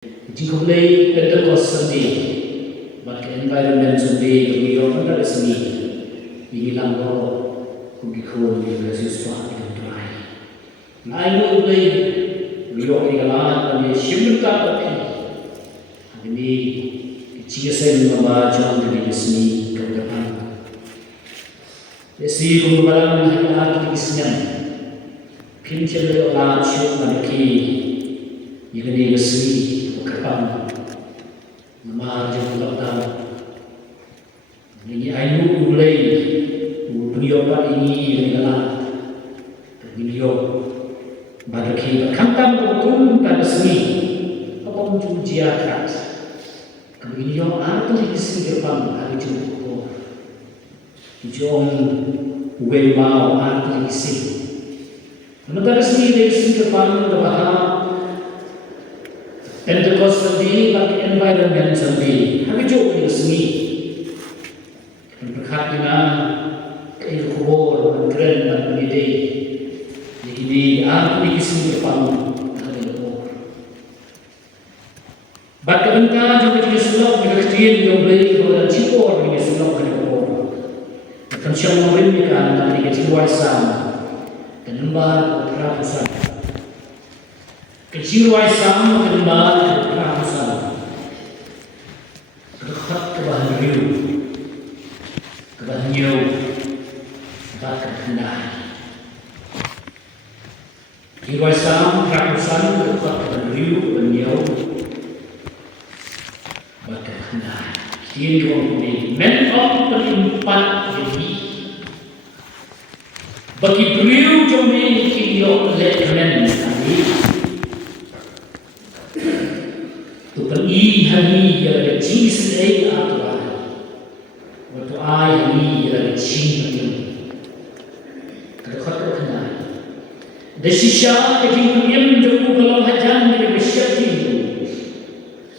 Particularly Pentecost Sunday, but Environment Sunday, we often as me, we Langoro, who be called the Resist Park and Dry. I will play, we are a lot and a shimmer cut of penny. And me, Chiasen Mama John the Disney, come the Pan. The sea of Balam and Art is young. Pinch a little large shoot on the key, you can even see. Kerpang, nama arjun lockdown. Ini ayu mulai, beliau ini adalah beliau bagi kantam betul pada seni, apa pun jiakat. Beliau artu di sini kerpang arjun, jom wema artu di sini. Sementara seni di sini kerpang berbahaya. Pentecost Sunday, like Environment Sunday, kami jauh dari sini. Berkat ina kayu kubur, keren dan pendidik. Jadi aku di sini berpang hari kubur. Bakat bengkak juga di selok berkecil yang beli dan cipor di selok hari kubur. Akan siapa memberikan dari kecil sama dan lembar perapusan. Kecil sama kembali ke perahusan, dekat ke bahan riu, ke bahan nyu, bahkan kendali. Kecil sama perahusan dekat ke bahan riu, bahan nyu, bahkan kendali. Kecil ini mentok penimpat jadi. Bagi riu jomel kilo lekmen kali. Hari yang Jesus ay atuan, waktu hari yang cinta kerana kenal. Desisya kejimbang jauh dalam hajan dari masyarakat itu,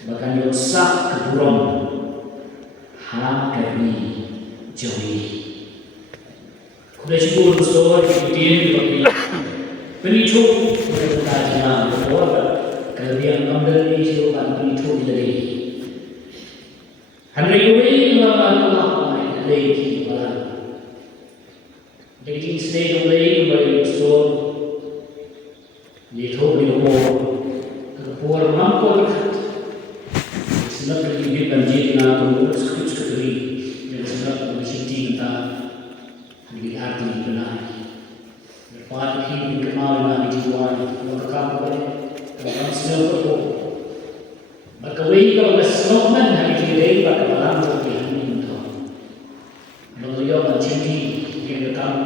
bahkan yang sak keburung, ham kami jauhi. Kuda syukur besar kemudian bagi penicu berkajian berdoa. Kalau dia mengambil ini silakan penicu dari. Hari ini Allah lagi malam. Jadi sedang lagi bagi besar. Itu di rumah. Kalau mampu dekat. Sebab lagi banjir na tu sekali. Dan sebab bercinta kita lebih hati benar. Lepas ini kemarin di luar berkam boleh. Kalau semua itu, maka kalau semua hari ini pada malam Tuhan itu, beliau mencintai yang datang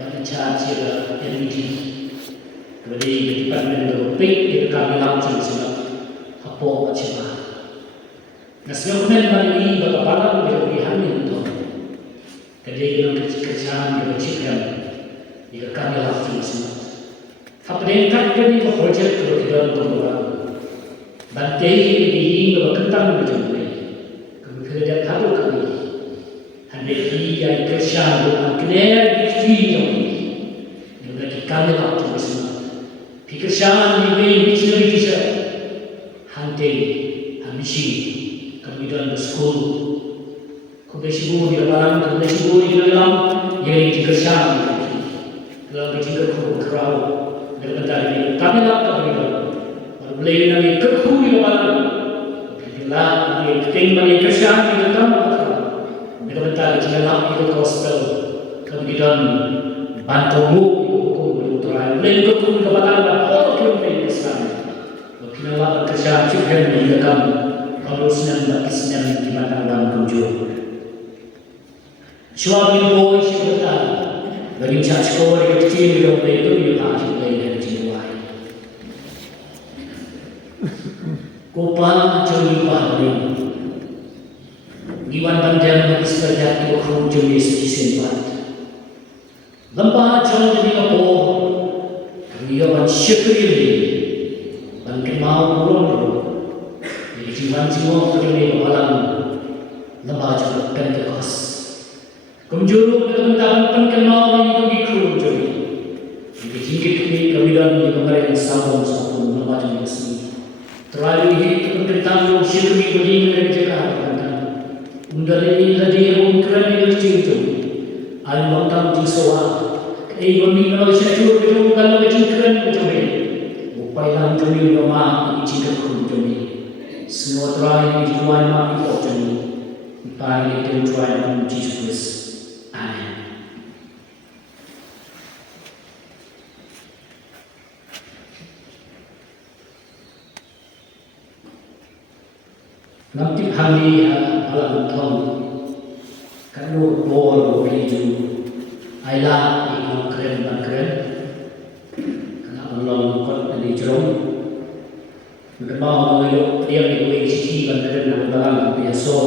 dan mencari yang ini, kemudian departemen berpik yang kami lakukan sebab apa macam. Semua hari ini pada malam Tuhan itu, kemudian kerjaan yang menciptakan yang kami lakukan sebab. Apabila kami projek berjalan berjalan, bantai ini berkembang berjalan, kemudian tahu kami, hendak yang kerjaan dengan clear visi yang bagi kami waktu bersama. Kerjaan ini missionary teacher, hantai, misi, kemudian bersekolah, kemudian di dalam, kemudian di dalam yang dikerjakan, dalam ketika kerau. Dengan tadi kami lakukan itu, beli nanti kerja di mana, bila nanti tinggal di kerjaan di dalam, dengan tadi jalan itu gospel, kemudian bantumu hukum beruturan, beli kerja di mana, orang kilometer kesana, kita lakukan kerjaan juga di dalam, kalau senang di mana dalam kunjung. Suami boy sebentar, bagi caci kau yang kecil itu dia pasti Kupang joli pahri, giwan panjang bagi sekejap itu joli sekisempat. Lembah jauh dari apa? Dia mensyukuri, bangkit mau pulang. Jadi jiwa berdiri malam, lembah jauh kan kekas. Kumjuru dengan bangkit mau itu dikru joli. Jadi jika kami kemudian di kemarin sabun lembah jauh sini. Terlalu tentang syirmi bagi mereka katakan. Undali lagi mungkin ini cinta. Alam tam jisawa. Bami kalau syukur betul kalau cinta betul. Upaya dalam jami lama ini cinta jami. Semua terakhir dijual mati kau jami. Ipari itu jual pun Jesus. Amin. Nanti hari malam tahun kalau bor biju ayla ikut keren keren karena Allah kot dari jerong bermau mengayo dia ikut isi keren dalam biasa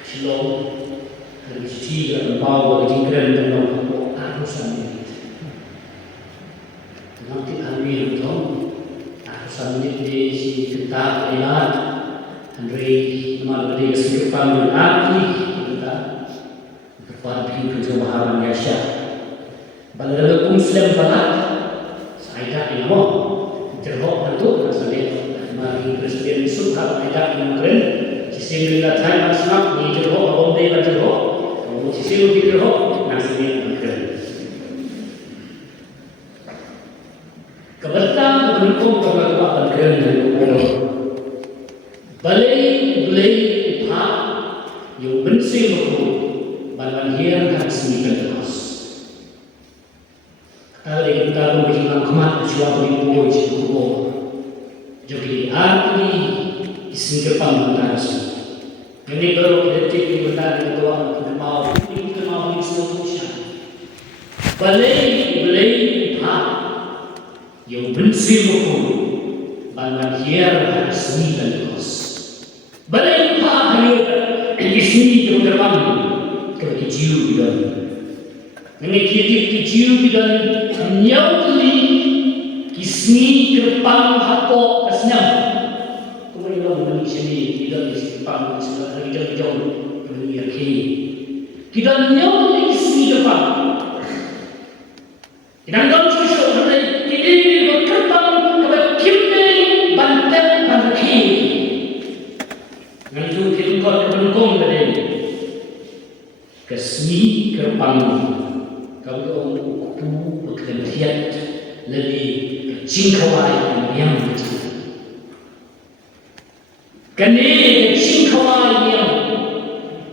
silong dari isi dan bau bagi keren dalam arusan ini nanti hari tahun arusan ini di kita ayla Andrei malam dia serupa berarti kita berpadu kejobahan biasa. Bagaimana Muslim barat saya ini mau terhok itu masalah mari Presiden Subhan ada yang keren sistem latar masalah ni terhok abang dia terhok kalau sistem terhok nasi yang keren. Kebetulan berhukum kepada keren dan balai upah yang bersih mahu balan hiang harus dikenal. Kalau kita berbicara kemat suatu ibu ibu, jadi arti isi kepala harus. Ini kalau kita cek kita itu kita mau solusi. Balai upah yang bersih mahu balan hiang harus dikenal. Balai upah di sini terutama kejiu dan mengikat kejiu dan nyauti kisni kerpang hapo kasnyam. Kemudian orang di sini tidak di kerpang sebenarnya tidak jauh dunia kini. Tidak nyauti kisni kerpang. Tidak dalam sosial hari ini kerpang kepada kimbe banten banki. Nanti kita berkongkong dengan kesni kerpang kalau kupu berkelihat lebih cingkawai yang macam kene cingkawai yang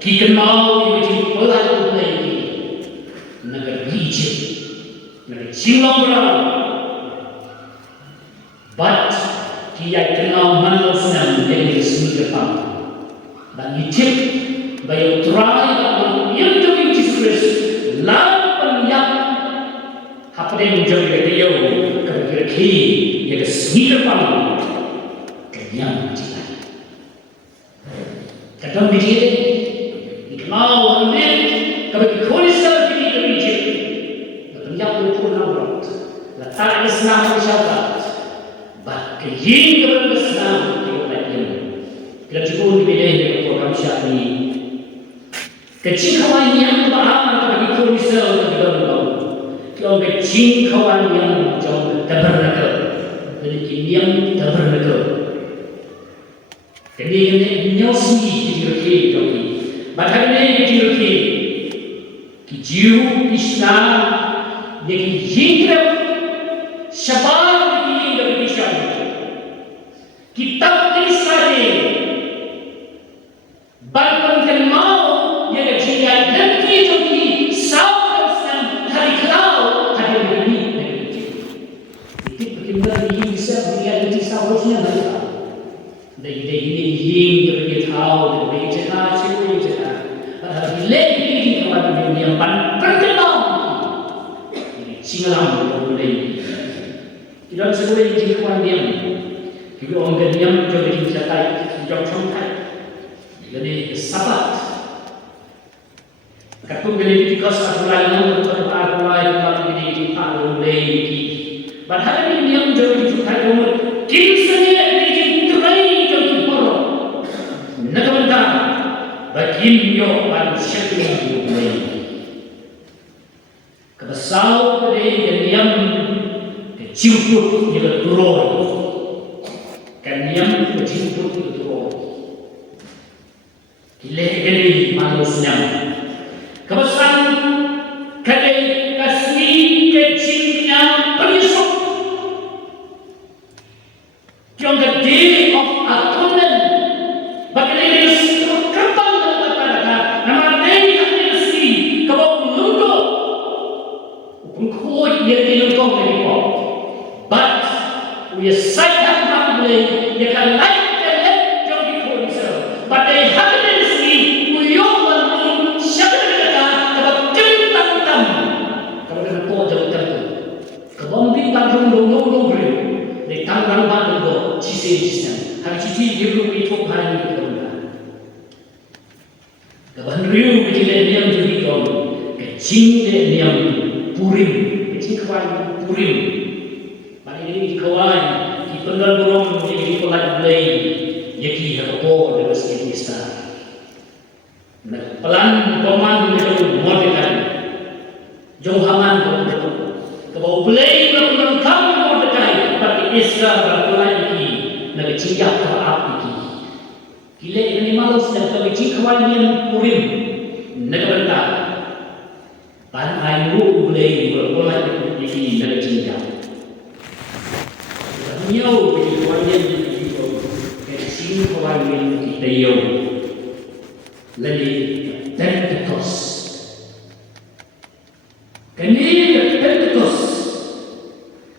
kita mau di pelan lagi negara Egypt negara Singapura but dia kenal mana senang dengan kesni kerpang dan Egypt bayu try yang demi Jesus lapan yang apa yang menjadi dia kerja ki yang sendiri pun kenyang juga. Kadang begini, mau ambil kalau kulisan begini dari Egypt, kenyang betul nampak. Letak Islam masyarakat, bah keyin kepada Islam kita lagi. Kita cukup dibeli program syari. Kecil kawan yang berapa bagi kulisan kita tahu. Kalau kecil kawan yang jauh terbernaga, jadi yang terbernaga. Jadi ini nyosi kecil-kecil kami. Bagaimana kecil-kecil? Kecil Islam yang hingga syabab hingga Islam. Kitab Islam bahkan mau yang jika nanti jadi sahabat hari kelau hari ini. Itu bagaimana ini bisa melihat di sahabatnya mereka. Dari ini hingga kita tahu dari cerita cerita. Lagi ini kepada dunia terkenal. Singalam boleh. Tidak seboleh jikawan diam. Jika orang diam jadi dicapai sejauh sampai. Jadi sahabat. Katong gani di kos atulay ng utang atulay ng mga paulay di. Bahkan ini yang jadi jukai umur kimsanya di turai jadi poro. Nakamanta bagimyo ang syakli umay. Kabasaw pada yang keciuput yang turun. Kanyang berjemput itu Kileh-kileh manusia kebesan kadai kasih kecilnya penyusup Yang the day of atonement bagaimana kembang kepada nama day kasih kau lundo Ukoi yang dilungkong dari kau but we say that probably you can like the left job before yourself but they haven't Long they come run back and go, she says, have you give me to Pani? The one real which is a name to be gone, a ching name Purim, a ching Purim. But in the Kawan, he could not go wrong with people like Blade, Yaki had a ball that was in his star. The Palan Boman with Mordecai, Johaman, Kau boleh melakukan kamu Mordecai, tapi Ezra berkelahi lagi, nak ciyak terap lagi. Kila ini malas dan kami cikwan yang Purim, nak benda. Pan ayu boleh berkelahi lagi, nak ciyak. Nyau cikwan yang kita, cikwan yang kita yo, lagi Pentecost. Kini Pentecost,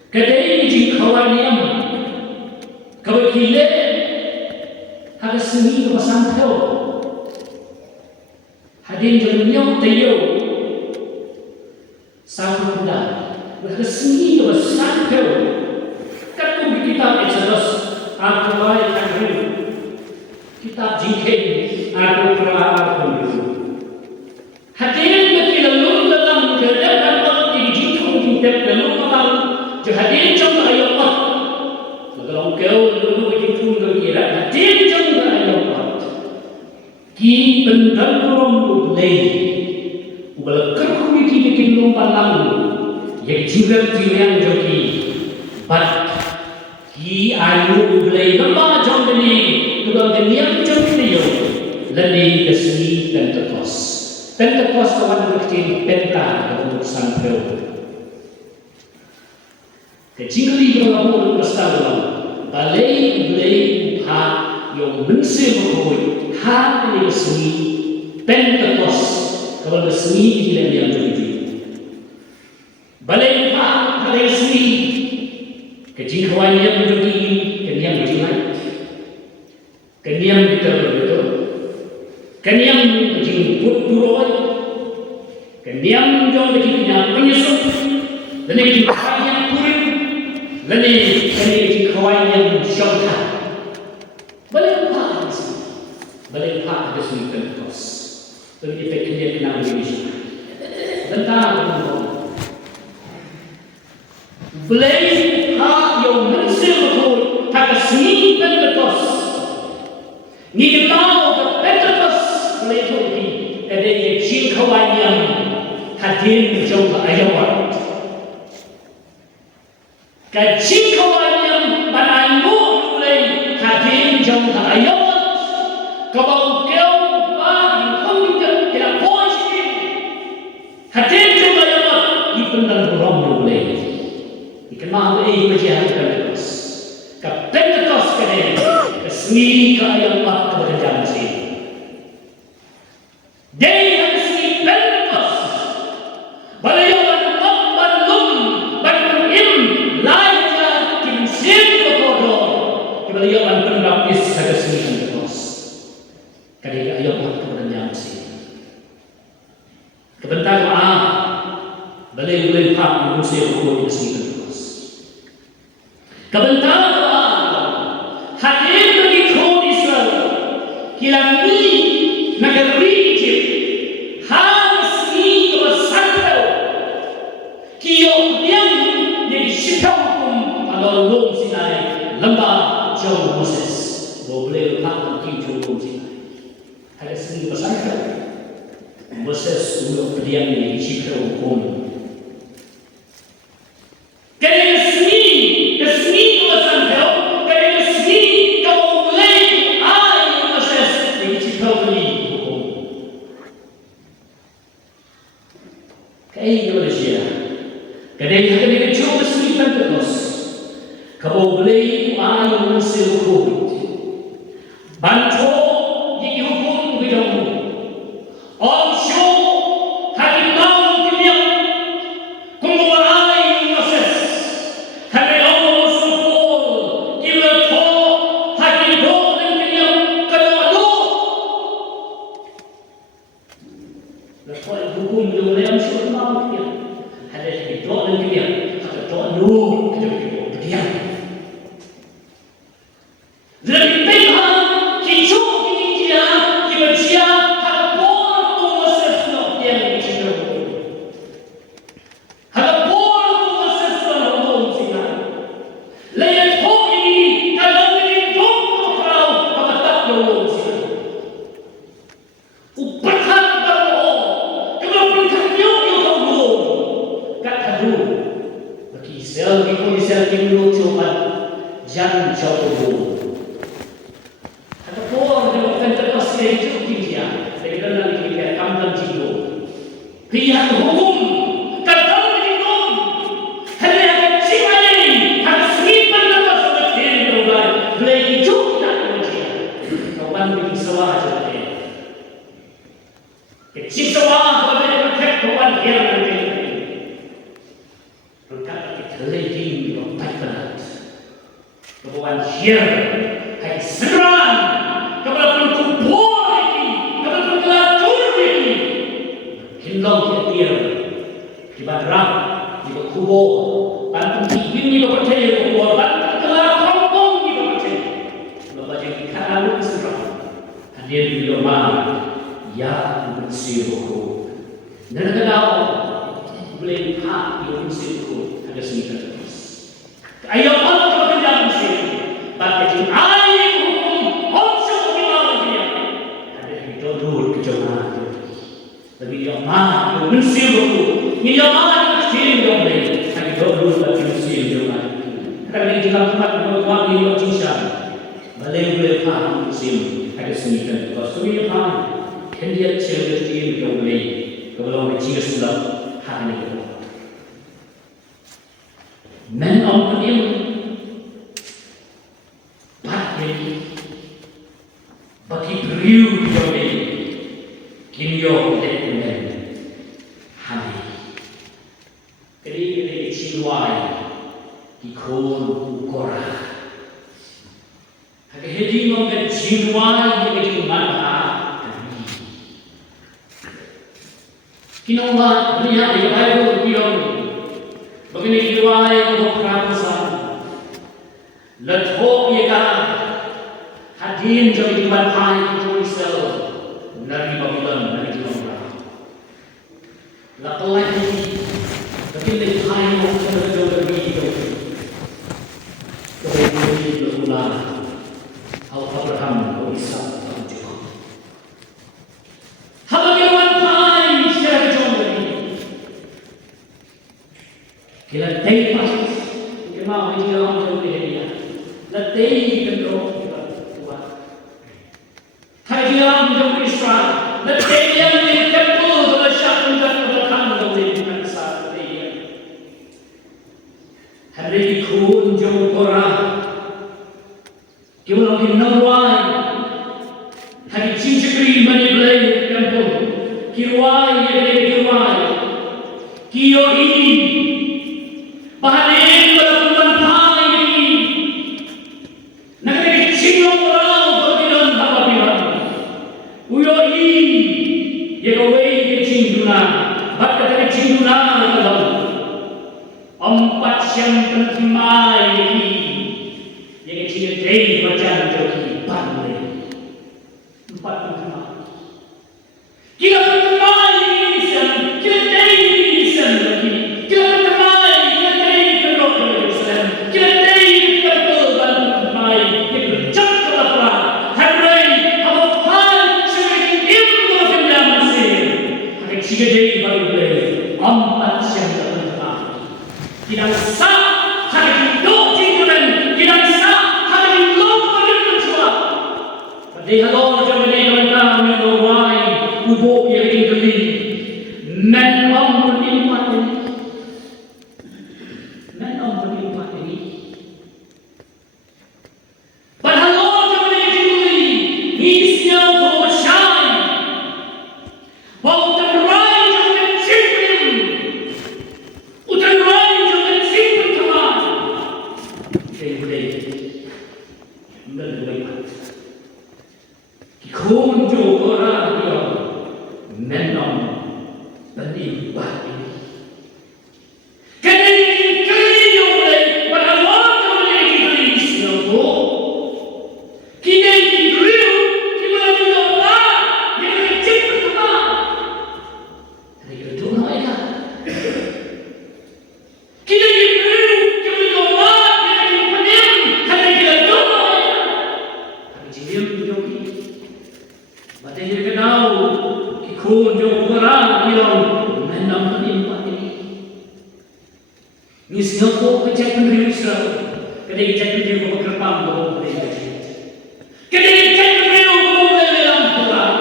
kadai jing kawan yang kawakile harus seni kepasan tahu, hadin jernyo tayo, satu muda, harus seni kepasan tahu. Kalau kita Exodus, Al-Quran, Al-Quran, kitab jingken, Al-Quran, Al-Quran. Hadin berkilau dalam keadaan di jingkung jingkep dalam malam, hadin trong ayat Allah. Kalau kau dulu jingkung berkira, hadin trong ayat Allah. Ki pendang mulai, ubah kerkui bikin lompat lalu, yang juga yang joki, but ki ayu mulai lompat jom ini, kalau kenyang jom ini, lalu kesini Pentecost. Pentecost kawan berkecil penta dalam sampel. Kecingli berlaku berstalan. Balai ha yang mensir berkoi ha ini kesini Pentecost kawan kesini tidak yang terjadi. Balai kesini kecing kawan yang menjadi kenyang berjimat, kenyang kita berbetul. Kanyang jing putturoi, kanyang jong jing penyusup, lani jing kanyang Purim, lani jing kawanyang syauta. Balik pak kesini Pentecost. Tapi efek dia kenal begini. Tentang Belai pak yang mensir betul, tak kesini Pentecost. Ni kenal Pentecost. Itu ada yang kawan yang hadir jauh ayat. Kecil kawan yang berayu mulai hadir jauh ayat. Kalau kau bagi kau tidak positif, hadir jauh ayat itu dan orang mulai. Ikanlah ini berjaya Pentecost. Ke Pentecost kene kesini ke ayat kepada sini. They have seen Pentecost. Balayawan balum balum im lainnya kimsin berkodoh. Balayawan penbaptis ada sini Pentecost. Kadang ayat kepada yang sini. Kebentar balai pak manusia berkodoh di sini Pentecost. Kebentar hadir bagi kaum Israel. Kilami negeri Long Sinai, lembah jauh Moses, boleh letak di jauh Sinai. Ada seni pesantren. Moses dulu berdiam di Cipta Hukum. Kerana seni pesantren, kerana seni Kadang hanya cuba selipan terus. Kau beli uang unsur COVID. Bantu dihukum bidang. Omsho hati mau kiniam. Kumulai proses. Hati Allah support. Kila to hati do dan kiniam kalau do. Lepas hukum do yang sudah mau kiniam. Ada hati do dan kiniam. Hati do do kiniam. Lebih baik kita dia kita hal bor proses nak yang kita hal bor proses nak orang sini. Lain hal ini kalau ini dong kau apa tak orang sini. Upahan kalau kalau berkat yang kau kata dulu bagi sel dulu coba jangan coba pihak hukum kalau dihukum hanya akan cimai harus selipan lepas sebagai berubah boleh juga tak kerja kawan bikin sawah saja kecil sawah boleh berkat kawan yang lebih berkat kita lagi berbaik berat kawan yang hai seran kawan berkumpul lagi kawan berkelatur lagi Long dia di Batam, di Kubo, Banten Tinggi di Percaya, Kubo Banten Kelara Hongkong di Percaya. Lepas yang kalau serah, hadir di rumah, ya bersihku. Dan kalau boleh hak yang bersihku, ada sini terus. Ayat Allah berkata bersih, bagi air hukum,onsur dia, ada di dulu kejodohan. Tapi yang mana yang mensir itu, yang mana yang mensir yang lain, tapi dulu lagi mensir yang lain. Kerana jika tempat berbuat di luar cinta, boleh faham mensir ada seni. Kalau seni faham, hendak cerita yang lain, kalau cinta sudah hanya itu. Men orang ini, bagi beriu yang lain. Kinyo lekumen hani kiri ciluai ikon ukora hake hedi mongkan ciluai yang mana kinoma dunia yang baru bion begini ciluai ko prasan letho yega hadin jadi bantai tulisel Nabi Babylon, Nabi Babylon. Lakukan ini, tapi lebih hanya untuk menjadi hidup. Kemudian berulang, Abraham, Ishak, dan Jacob. Halaman pai secara jombi. Kita tepat, kita mahu hilang jombi dia. Letih kendor kita buat. Hilang jombi Israel. Letih yang dikepul oleh syaitan dan berkandung dari bangsa dia. Hari kunjung orang. Kita lagi nawai. Hari cincin bani belai kampung. Kiwai yang kiwai. Kio ini. Bahagian berlakukan hal ini. Negeri cincin orang berbilang apa bilang. Uyo ini. Yegawai ke cinduna. Baca dari cinduna dalam. Empat yang pentimai ini. Yang cincin macam joki pandai. Empat pentimai. Kita pentimai ini sen. Kita dari ini sen lagi. Kita pentimai. Kita dari kendor ini sen. Kita dari kendor dan pentimai. Kita jatuh ke lapar. Hari apa pun sering ilmu kenyang masih. Hari tiga jadi baru beli. Empat yang pentimai. Tidak sah. Hari hidup tinggalan. Tidak sah. Hari lupa dan mencuat. Pada halor jam ini mereka menawai. Ubuk yang tinggali men om penikmat ini Ikunjo orang yang menang berlibat ini. Kerana kalian mulai pada waktu mulai diberi siapa, kita diberi kita juga yang kecil pertama. Hari itu tu mereka. Kita diberi kita juga yang pening. Hari itu tu mereka. Hari jirim jogi. Mata dia kenal ikunjo orang yang menang berlibat ini. Ni siapa kecil pendiri Israel? Kedai kecil pendiri kau berkerpam kau boleh kecil. Kedai kecil pendiri kau boleh dalam Quran.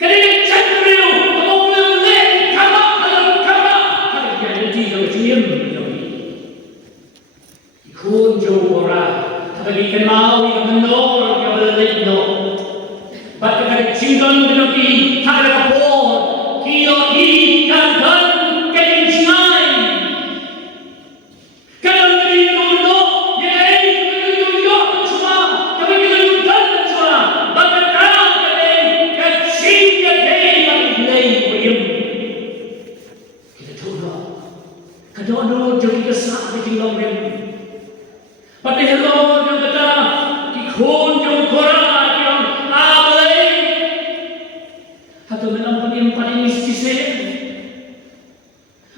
Kedai kecil pendiri kau boleh kamar dalam kamar. Kalau dia jadi kau cium jadi. Ikunjo orang. Kalau dia kenal dia menor dia boleh no. Baca kedai cinta dengan hari kapor. Kio ikan dan kedai cinai. Kadang-kadang jadi kesak di tinggal mereka. Pada hello yang kata ikut yang korang yang abalai. Atau dalam penimpan ini sisi.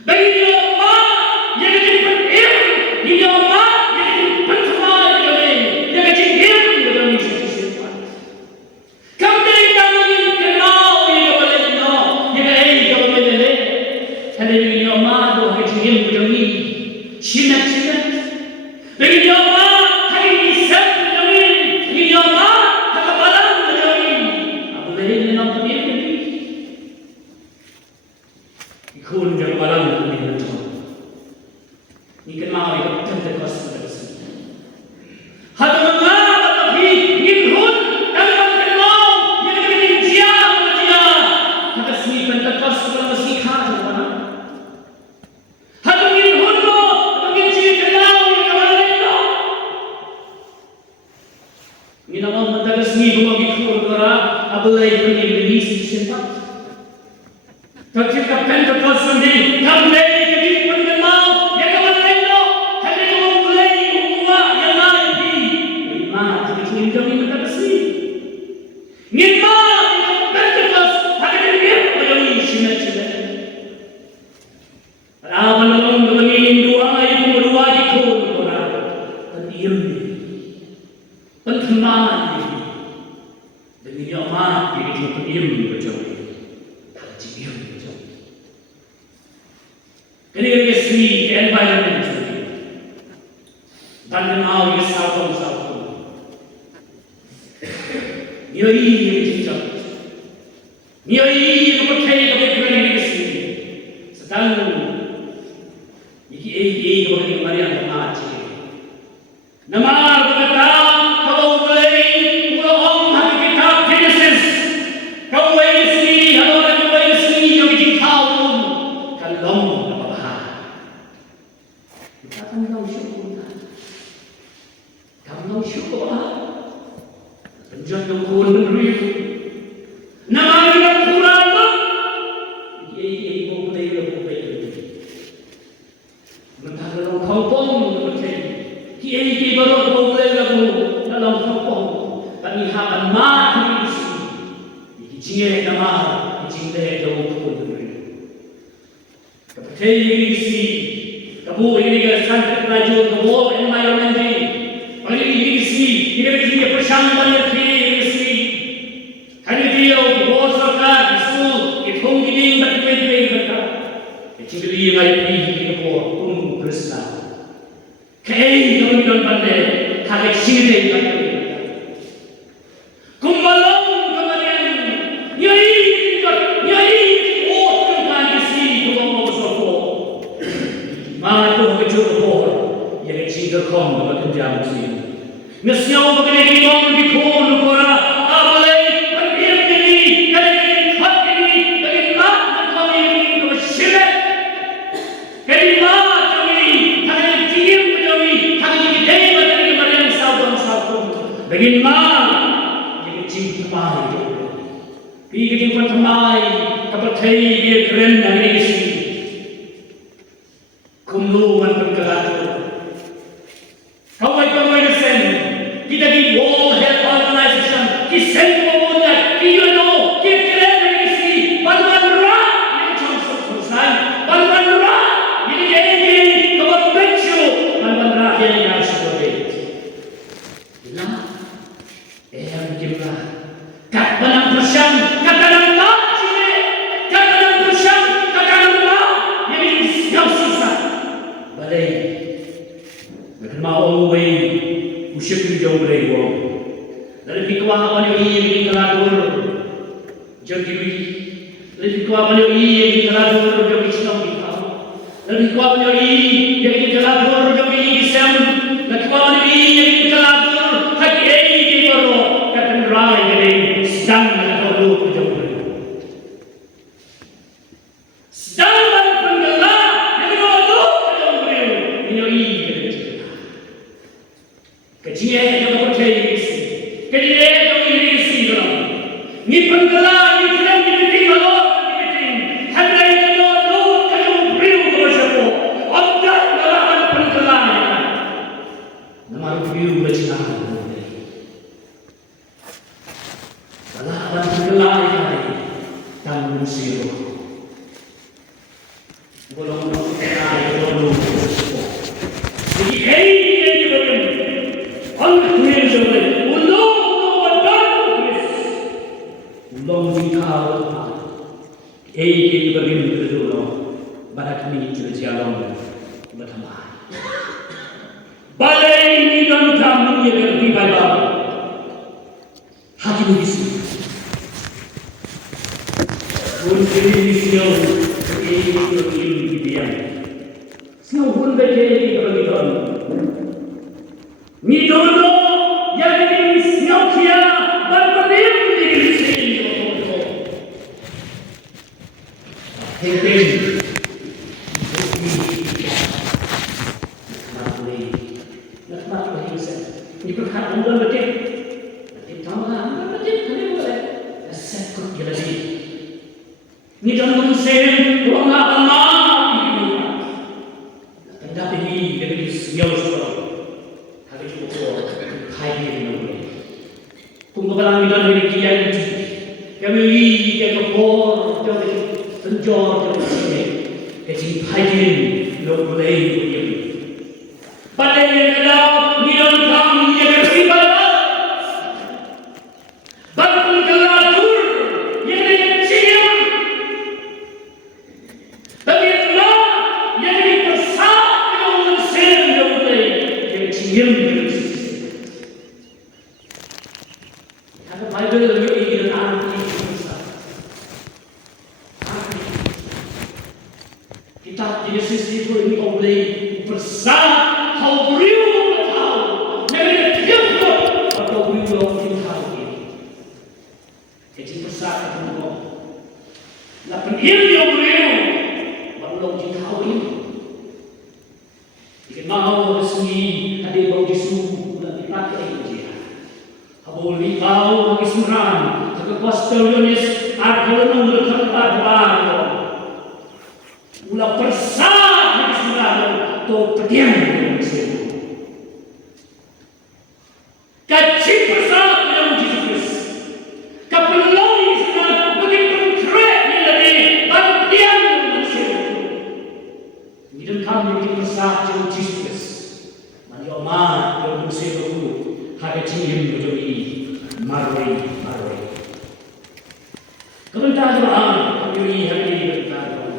Bagi dia mak yang jadi penting, dia mak yang jadi pentemai kami, yang jadi dia dalam sisi. Kami kamu yang kenal yang boleh kenal, yang kamu boleh. Hari ini mak tu hari ini berjumpa, sinar. Hari ini mak hari ini berjumpa, ini mak tak balang berjumpa. Apa lagi yang nampak dia ni? Ikut yang balang berjumpa. Ini kenal yang tentu pasti bersih. Hati mengalah tapi ingin dalam kenal yang ingin siapa dia. Hati sini tentu pasti bersih kata mana. Ini nama mendadak seni bagi kurang abalai beri sesuatu. Tercipta pentecost sendiri. Kami jadi pendengar yang abalai lo. Kami mulai buat yang lagi. Lima jadi kami mendadak seni. Lima pentecost kami dia beri sesuatu. Ramal long beri dua dua ikut orang. Terdiam. Pentemani demi dia mak dia cuma pendiam berjauh, haji dia berjauh. Kini seni environment dan mau dia sabun. Nioi dia nioi tu pakai kami kerana seni. Sedang ini kami mariam aja. Nama berkata. Jangan kau beri. Nama dia kurang. Ini boleh. Mentara dalam kampung macam. Ini baru boleh lagu dalam kampung. Kami hakan mati. Ini cinta nama, cinta jauh pun beri. Kepada ini kamu ini sangat rajin kamu environment ini. Hari ini ini persamaan yang hari dia bos sarkar isu itonggiling batibay kata ichigli ngai pi ko Krishna kay don bande hage singde kata kumbalong kamayan yai o kan si ko so ma to ke chu ko ye chi ko kom ba kan jam si nasyo ba ke ni mong di ko lu ko ra Begin ma, chim mai pi cái chim con mai các bạn thấy việc keren này gì không lu man penggerak kau ay sen kita di World Health Organization ki sen mo na ki you know ki keren này gì ban ra yang chung sok san ban ra ini ye kau becu ban ra yang yang seperti ila yang kita kat banang bersam kat banang mak kat banang bersam kat banang mak yang yang susah balai mau way usip jauh dari wong dari pikwa apa ni ini keladur jadi dari pikwa apa ni ini keladur jadi Islam kita dari pikwa apa ni jadi keladur jadi Islam dari pikwa apa ni jadi keladur hati ini baru kata rai jadi sedang kalau jauh dari sedang penggelar jadi kalau jauh dari ini Kecil yang percaya isi, kecil yang isi dalam. Ni penggelar ni dalam meeting Allah meeting. Hari ini Allah kalau beriu kepada siapa, Allah dalam penggelar ni. Nama beriu bercina. Dalam penggelar ni, tamu siapa? Bolong bolong. Jadi ini bagaimana? Ulong dikau ke bagi berdua barat ini terjalan bertambah balai ini dan kamu yang lebih baik hati begitu untuk ini ini dia semua pun berjaya bagi kamu ni dulu yang ini siapa berpedih di sini hehehe nak ini perkara anda betul tahu anda betul kena boleh sekut jadi ni dalam sen orang Allah tapi ini jadi siapa kung kapalang ito na binigiyan kami iya kapor tenjor kasi hajin lo bulay yun balay na daw nilang kang iya kapibala bagong kalatur yan ay siyang bagit na yan ay pasak yung siyang lo bulay yan siyang Bible ini dengan arti besar. Kitab Genesis itu ini oleh besar kau beriu tahu. Mereka tiada atau beriu tahu ini. Kecil besar itu. Lapan ini beriu baru tahu ini. Jika mau resmi ada bau jisu dan dipakai dia. Boleh tahu bagi semran, jika pastorionis ada nomor tempat baru, mula persat bagi semran tu petiang yang disebut. Kacip persat yang Yesus, kapelai semran bagi konkret ni lagi petiang yang disebut. Hidup kami di persat yang Yesus, mari amat yang disebut. Haga cingin berdoi marwai. Kebentar doa kami hari bentar doa.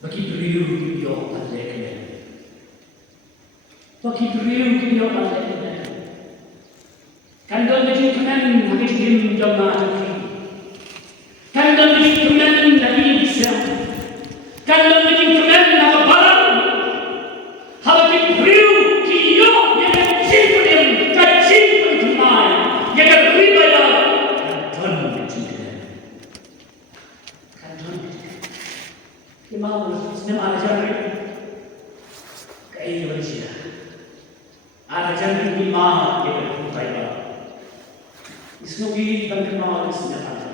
Bagi beriu yo aleknya. Bagi beriu yo aleknya. Kandang bagi kemen haga cingin jamaah lagi. Kandang bagi kemen lagi bisa. Kandang bagi kemen haga barang. Haga beriu yo yang mau senang ajar kayak manusia ajar di mah kita berubah Isnogi dan kenal senjata.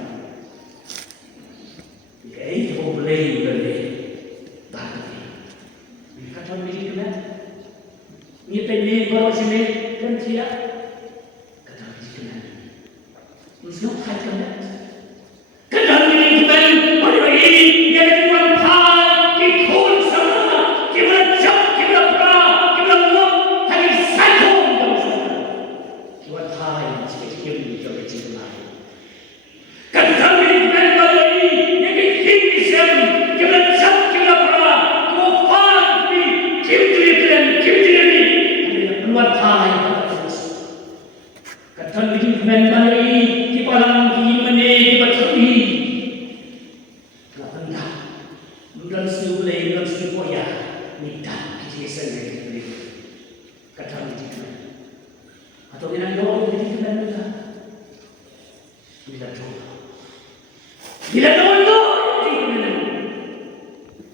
Jika boleh boleh bahkan. Jika kau beri kena, ni tadi baru sini kan siap. Kata beri kena. Isnog hati kena. Kata beri kena. Mari bagi dia tuan pah kikul sama, kita jauh kita perah kita lom, hari satu kita sana. Tuan pah yang cikgu kita bercakap. Kata beri kena lagi, dia kikul sama, kita jauh kita perah, kita pah ni kita ni, tuan pah yang terus. Kata beri kena lagi, kita orang ini mana kita curi. Bukan sebulan, bukan sebuaya, minta kisah dari kata kita. Atau kita doa kita minta, bila doa, bila doa kita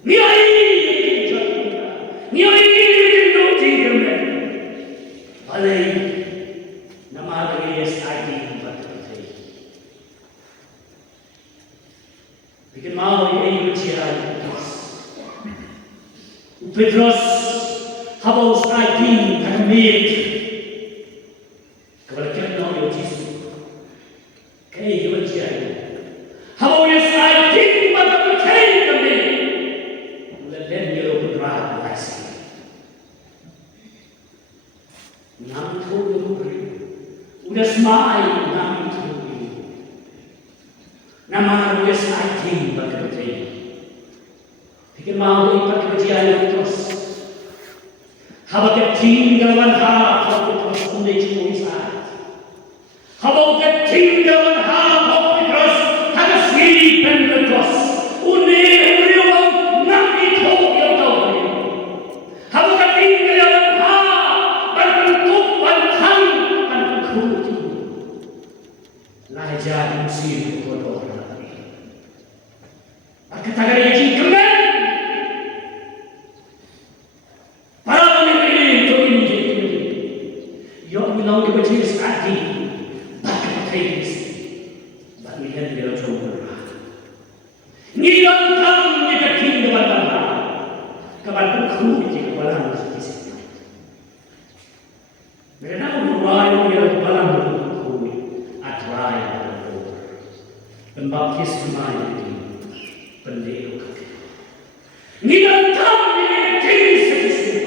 ni ay, ni ay kita kita. Alai nama lagi SID buat kita. Bikin mau ini bercirai. Petrus habis ID kami kepada kita orang Yesus kaya berjaya habis ID pada percaya kami lain dia berdoa lagi nam tu udah semai nam tu nama habis ID pada percaya. Bikin mau ikat kerjaan terus. Habis tinggalan hal terusundai cuma isat. Habis tinggalan hal terus habis sleepen terus. Undai orang nak itu yang tahu. Habis tinggalan hal berbentuk bantang berbentuk. Lahir musim kotor. Kata dia cingkam. Long ke baju sekali, bahkan kais, bagi dia dia coba. Ni lantang ni keting depan bapa, kawan pun di kepala mesti sih. Mereka berwajib dia kepala mesti atrai dan baptis kemana ini pendek. Ni lantang ni keting sih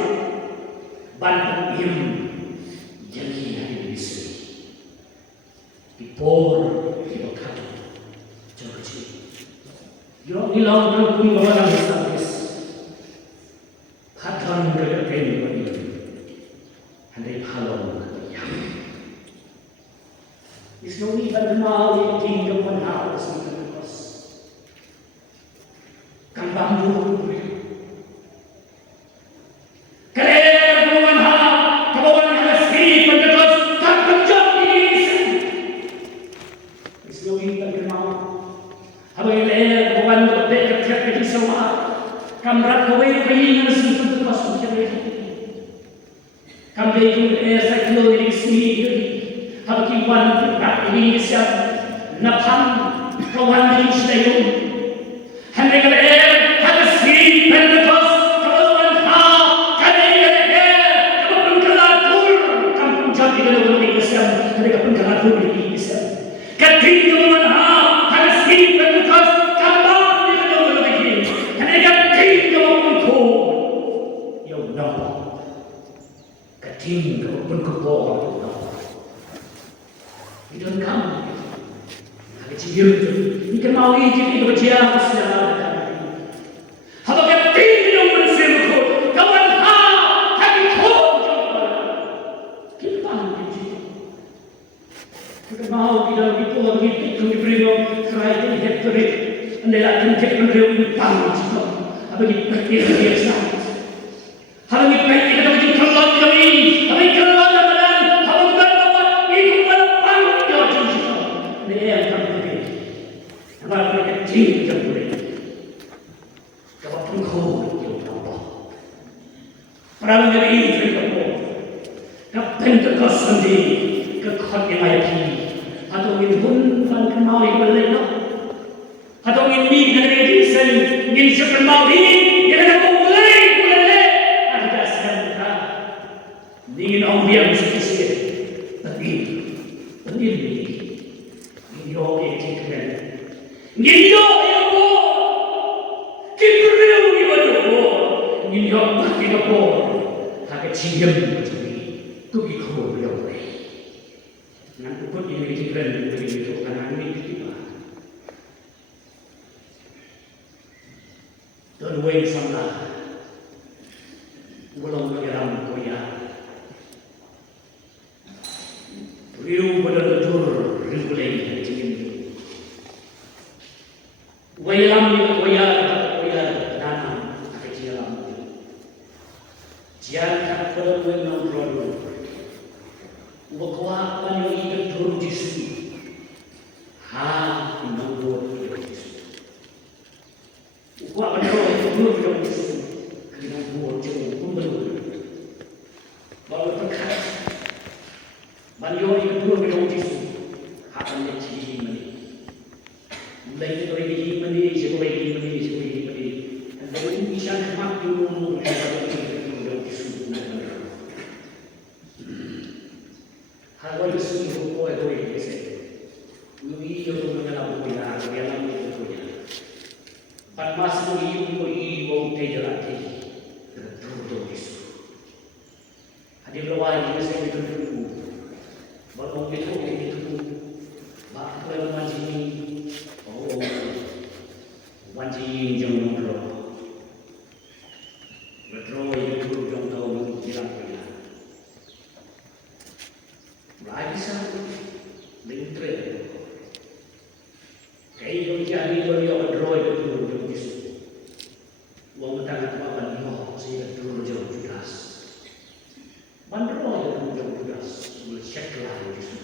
bantu dia. Jangan hari ini dipor dibakat jangan cik yang hilang dalam pun bawa dalam sabis hatan mereka kini bagi andai halau yang isnoni bernama yang tinggal menhal sementara kos kan bambu kamrat kawai kain nasib terus macam kami itu saya keluar sini habis wan tak ini siap napam kawan dari stadium hendak ada habis sini pentecost kawan ha kami ada kamu pengkalatur kamu jadi kalau ini siap hendak pengkalatur ini siap ketinggalan ha habis sini pentecost tinggal pun kebawah itu kamu ada cihir itu ini kan mau ini itu berjiang sejarah apa kan tinggal mensemkut kawan ha tapi kau kita paham kita mau kita itu lagi itu diberi kerajaan hektorik anda akan cek beliau paham apa ini biasa hal ini baik kita mesti keluar kami kami keluar dalam kamu berbuat itu berapa jauh dia akan pergi apa mereka tinggal boleh kalau pengkau yang berapa perang dari itu kapan terkesan di kekot yang ayat ini atau Katongin hun van kemau ibalai no. Katongin mi nagre sen ngin sa kemau hi yana ko mulai mulai ada san ka. Dingin ong biang sikit tapi ni yo ekikren. Ngin yo po. Kipreu ni bo. Ngin yo pa ki po. Hak cingem tu ki ko yo. Yang ukut yang dikira begitu kanan ini kita. Don't wait from that. Belum bergerak koya. Riu betul riulai macam Wailam ni koya dana kecil lam. Jangan kau menonton. Wakwa panyo ikat turun jisu, ha nomor jisu. Wakwa panyo ikat turun jisu, kena buat jauh pembelu. Bawa perkat, panyo ikat turun jisu, ha panyo ciri mani. Mulai itu lagi mani, siapa lagi mani. Dan dari bisa kemak dulu, Hal itu semua itu yang saya. Mui itu mengenal punya, mengenal itu punya. Pada masa mui mau terjalan terus itu. Hadir lawan itu saya itu dulu. Baru itu. Mak kalau macam wanci jom Metro itu jom tahu jiran punya. Bisa mentre kayak jadi beliau droid itu begitu uang tangan apa dia saya dulu jauh jelas bandrol itu jauh jelas cek lah begitu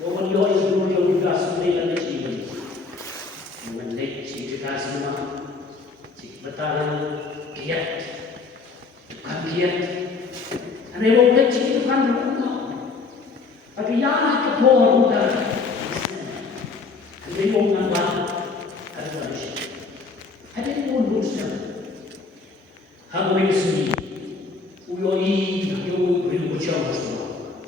uang dia itu jauh jelas mereka ini mengenai cerita semua betul kiat bukan kiat. Rewolnya itu kan berulang, tapi yang kepor udah, rewolnya ada manusia, ada rewol berusaha, hampir seni, uloi rewol jauh semua,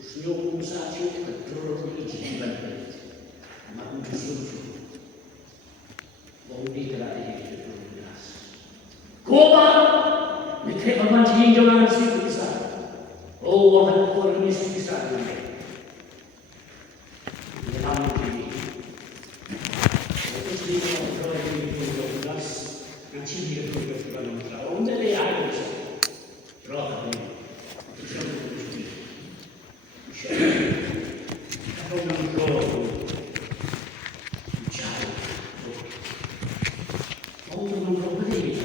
usul usaha itu terus dijiban, mahu disuruh, mau diterapkan itu jelas, koba. Kita bermancing jangan sih bisa. Oh, orang orang ini bisa. Jangan begini. Itu sih orang ini jelas. Nanti dia juga dalam orang jadi ada bisa. Roh ini. Itu begini. Kalau nak roh, jauh. Oh, roh begini.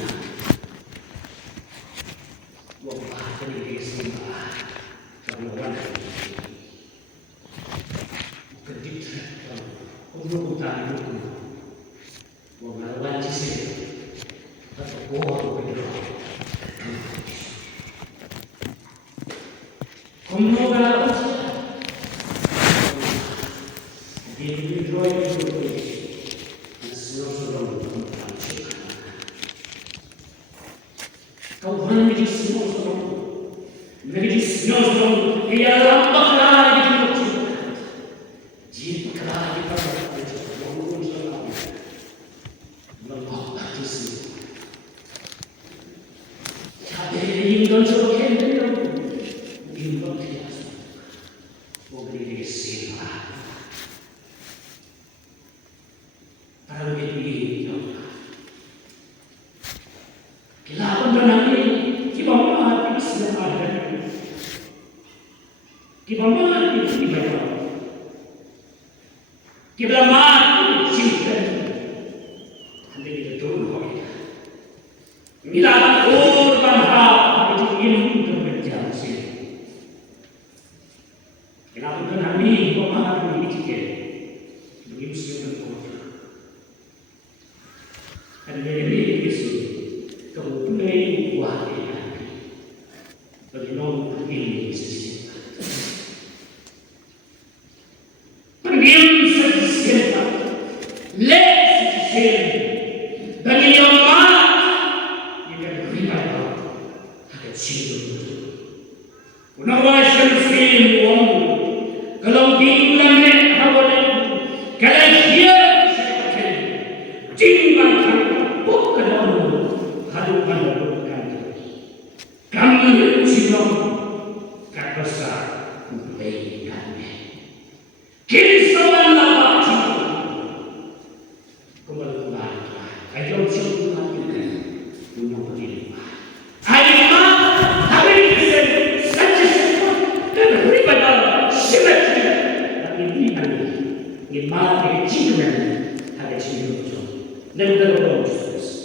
Bagi ini sisi. Premium satisfaction, less satisfaction, bagi yang mat, ia akan berikan akan siapa. Unawasan film wong, kalau diulangi hawalan, kalau dia seperti jimbang bukan orang, hadukan bukan. Kami sinong kakasa mulai kami. Kirisawan labati, kumal. Ayaw siya kumain unang pagilima. Ayaw hari ini saja dan ribadah simetri. Tapi ini lima dari cinta ada cinta. Dan berdoa Yesus.